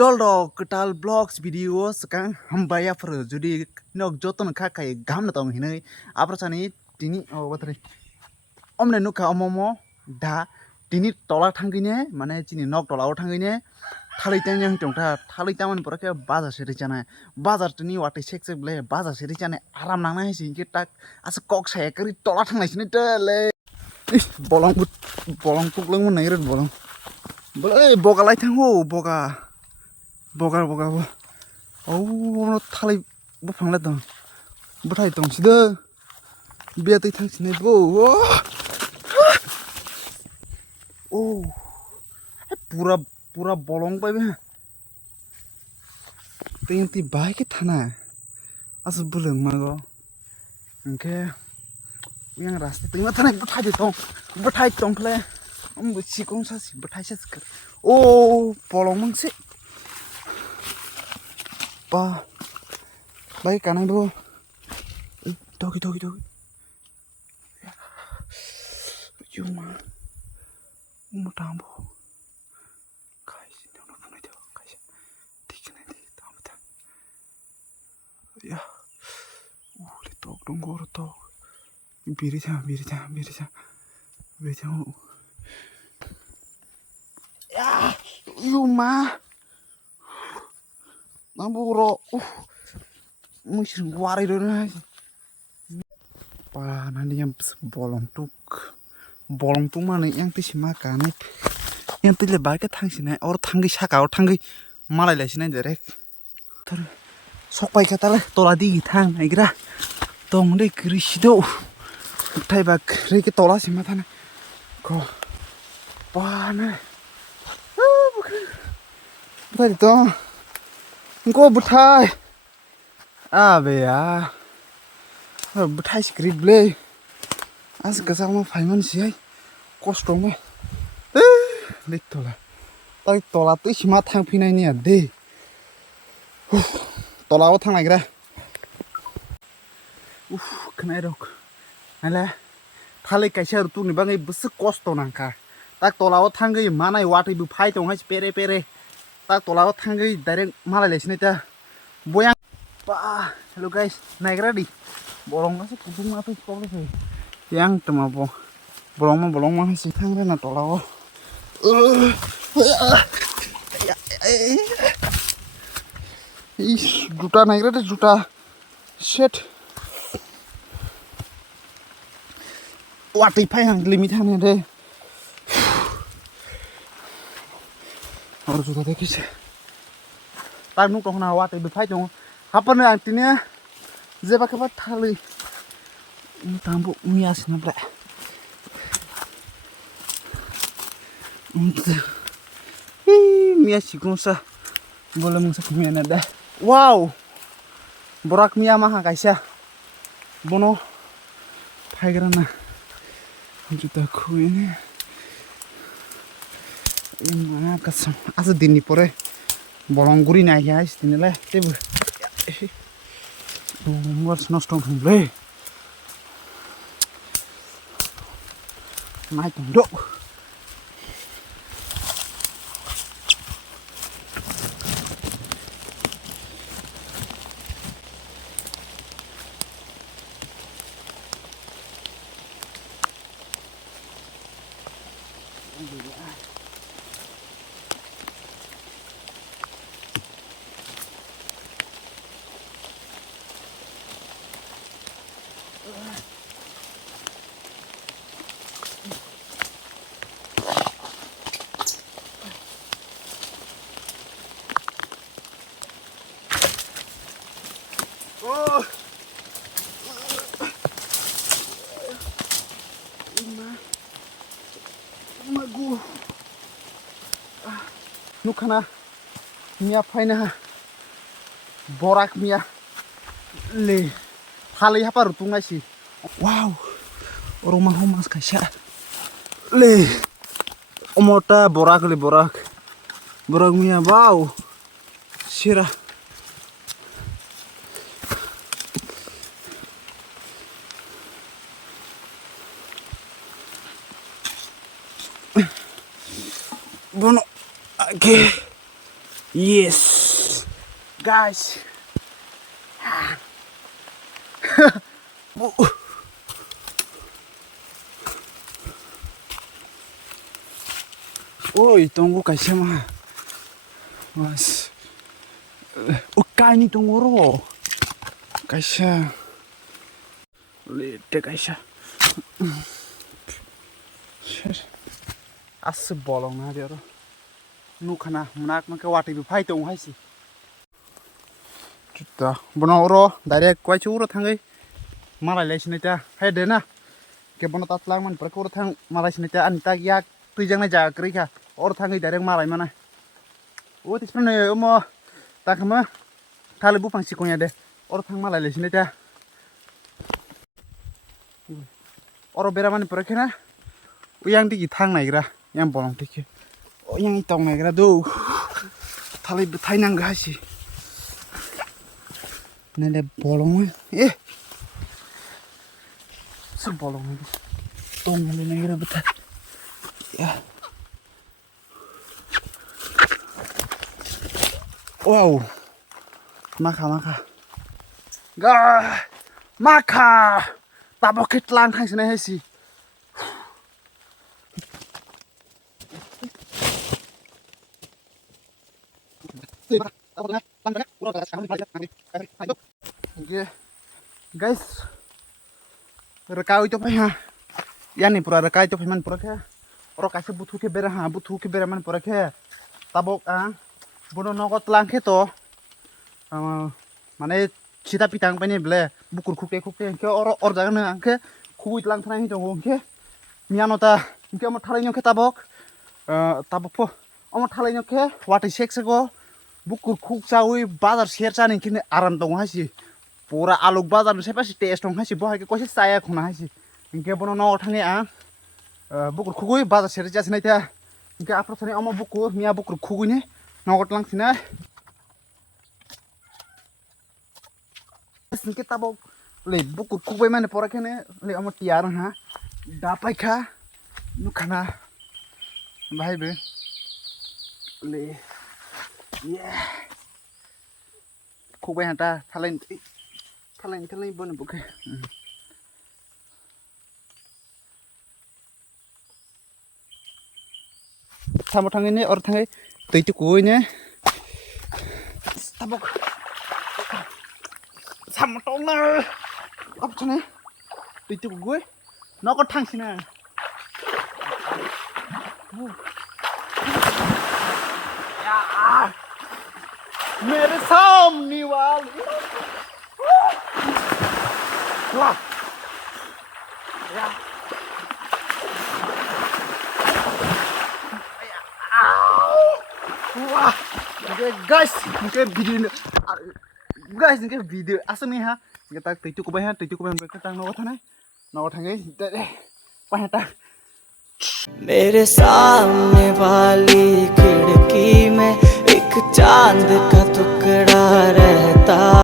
dol dog ketal vlogs videos sekarang hambaya per jadi nok joton kakai gam na tong hinai apa sani tini oh bateri omne nuka omomo da tini tola tanggine mana cini nok tola o tanggine thalai tang yang tongta thalai taman pora ke bazar seri chana bazar tini wate sek sek ble bazar seri chana aram nangna hisi ke tak asa kok saya keri tola tanglai sini le bolong pukleng mun nairet bolong boleh boga lai tangho boga oh thalai bufang la dong buthai tong sida bia tai thang sinai bo oh pura bolong pai be ting ti bai ke thana as buleng ma go angke yang rasta ting ma thana buthai tong phle sikong sa si buthai sa skar oh bolong mang se ba bai kanai bo dogi yuma mutambo kai sin no funai do kai sin tikne di tamta ya le tok dong gor tok biri cha ya yuma namburo musir wari do na pa nanti yang bolong tuk mana yang tisi makan yang tile bagai tang sini or tanggi saka or tanggi malai lah sini derek ter sok pai kata lah tola di tang agira tong de krisido tai bak reke tola sih mata na ko pa na bukan itu engkau butai be ya butai skrip le as gasa ma faiman sih kosto me lik tola tai tola tu sima thang pinai ni ade tola o thang lagira knai rok ala thalai kaisa tu ni bangai bus kosto nangka tak tola o thangai manai watai bu phai tong hai pere tak tola o thangai direct malai lesini ta boyang pa hello guys naik ready bolong masih kudung apa problem sih yang tema bolong mah sih thang na tola o juta naik ready juta set watai phai hang limit hane de harus juta dekis tak nuk tong na watai bu phai tong apa nih artinya zeba ke bat thalai tambo mias na bla mias sikong sa bola mung sa kumia na da wow borak mia mah kaisa bono phaigrana juta ku ini mana kasam asa dini pore bolong guri na ya istinile tebu what's not strong from play naik dong nukana mia phaina borak mia le thalai hapa rutungai si wow rumah mas kaisa le omota borak mia wow sira bono okay Yes, guys. Oi, tunggu kasih mah. Mas. Ukai ni tunggu ro. Kasih. Lihat kasih. Asal bolong na dia ro. Nukana menak maka wati bifai tunggu hai si. Kita bono ro direct kuai curu thangai. Malai lesin itu hai deh na. Ke bono tatlang man perkuru thang malai sin itu anita yak tujuan aja kerja. Or thangai direct malai mana. Oh tispen omo tak kemana. Thale bu pangsi konya deh. Or thang malai lesin itu. Or beraman perkeh na. Uyang di thang naikra. Yang bolong dikit. Oh yang itong naikra do. Thale betai nangga sih. Nene bolong sebolong lagi tong nene betul ya wow maka tabok kitlang thang sini sih guys rekau itu apa ya nih pura rekau itu man pura ke orang kasih butuh ke bera man pura ke tabok bono nogot lang ke to mana cita pitang pani bele bukur kuke ke or jangan angke kuit lang tanah itu angke miano ta angke amat thalai ke tabok po amat thalai ke wati sek sego bukur kuk cawi bazar share cani kini aram tong hasi pura aluk bazar nu sepa si taste tong hasi boha ke kosi saya khuna hasi ingke bono no thani bukur khugui bazar share jas nai ta ingke apro thani ama bukur mia bukur khugui ne nogot lang sina ingke tabok le bukur khugui mane pora kene le ama tiar ha dapai kha nu khana bhai be le yeah khugui hata thalai bon buke tham thang ini or thang tui tu kui ne tabok sam tong na op chane tui tu kui nó có thang sina मेरे सामने वाली वाह wah guys ini video asal nih ha kita tuju kubahan kita nong thang pahata मेरे सामने वाली खिड़की में एक चांद का टुकड़ा रहता